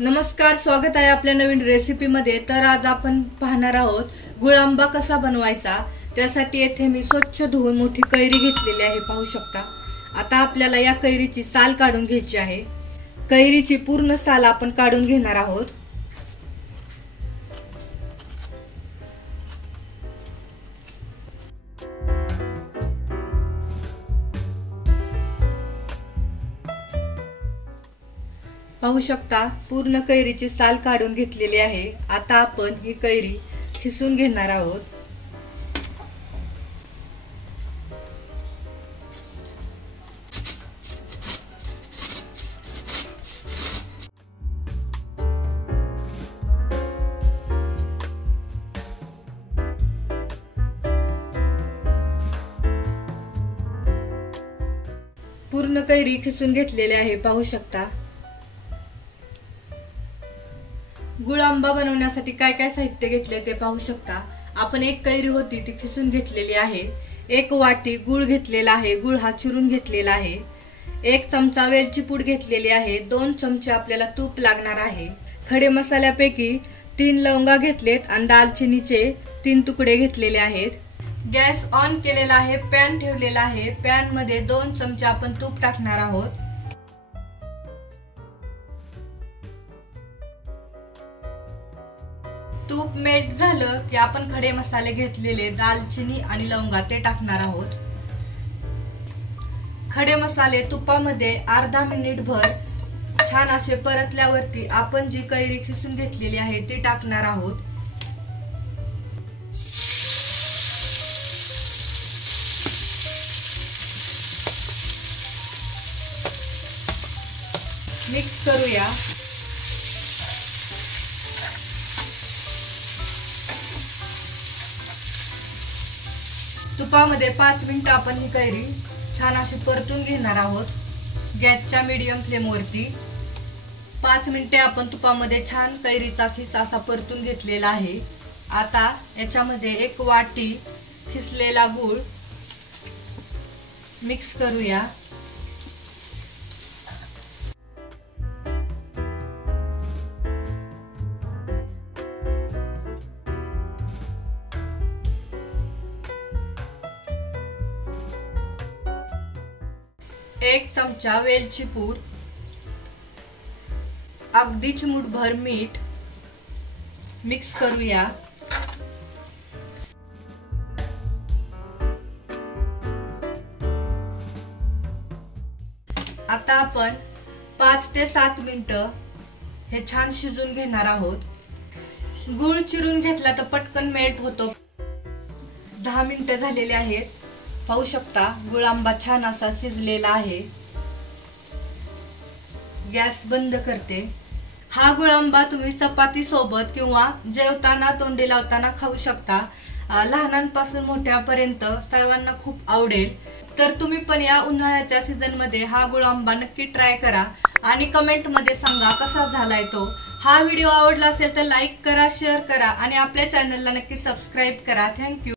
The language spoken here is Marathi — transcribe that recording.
नमस्कार, स्वागत आहे आपल्या नवीन रेसिपी मध्ये। तर आज आपण पाहणार आहोत गुळ आंबा कसा बनवायचा। त्यासाठी येथे मी स्वच्छ धुवून मोठी कैरी घेतलेली आहे, पाहू शकता। आता आपल्याला या कैरीची साल काढून घ्यायची आहे। कैरीची पूर्ण साल आपण काढून घेणार आहोत। पाहू शकता, पूर्ण कैरीची साल काढून घेतलेली आहे। आता आपण ही कैरी खिसून घेणार आहोत। पूर्ण कैरी खिसून घेतलेली आहे, पाहू शकता। गुळ आंबा बनवण्यासाठी काय काय साहित्य घेतले ते पाहू शकता। आपण एक कैरी होती ती खिसून घेतलेली आहे। एक वाटी गुळ घेतलेला आहे, गुळ हा चिरून घेतलेला आहे। एक चमचा वेलची पूड घेतलेली आहे। 2 चमचे आपल्याला तूप लागणार आहे। खडे मसाल्यापैकी 3 लवंगा घेतलेत आणि दालचिनीचे 3 तुकडे घेतलेले आहेत। गॅस ऑन केलेला आहे, पॅन ठेवलेला आहे। पॅन मध्ये 2 चमचे आपण तूप टाकणार आहोत। तूप मेल्ट झालं की आपण खडे मसाले घेतलेले दालचिनी आणि लवंगा ते टाकणार आहोत। खडे मसाले तुपामध्ये अर्धा मिनिट भर छान असे परतल्यावरती आपण जी कैरी खिसून घेतलेली आहे ती टाकणार आहोत। मिक्स करूया। तुपामध्ये 5 मिनिटं आपण ही कैरी छान अशी परतून घेणार आहोत, गॅसच्या मीडियम फ्लेमवरती। 5 मिनिटे आपण तुपामध्ये छान कैरीचा खिस असा परतून घेतलेला आहे। आता याच्यामध्ये 1 वाटी खिसलेला गूळ मिक्स करूया। एक चमचा वेलची पूड, अगदी चिमूटभर मीठ मिक्स करूया। आता आपण 5 ते 7 मिनिटं हे छान शिजून घेणार आहोत। गूळ चिरून घेतला तर पटकन मेल्ट होतो। 10 मिनिटं झालेले आहेत, पाहू शकता। गुळ आंबा छान असा शिजलेला आहे। गॅस बंद करते। हा गुळ आंबा तुम्ही चपाती सोबत किंवा जेवताना तोंडी लावताना खाऊ शकता। लहानांपासून मोठ्यापर्यंत सर्वांना खूप आवडेल। तर तुम्ही पण या उन्हाळ्याच्या सीझन मध्ये हा गुळ आंबा नक्की ट्राय करा आणि कमेंट मध्ये सांगा कसा झालाय तो। हा व्हिडिओ आवडला असेल तर लाईक करा, शेअर करा आणि आपल्या चॅनलला नक्की सबस्क्राईब करा। थँक्यू।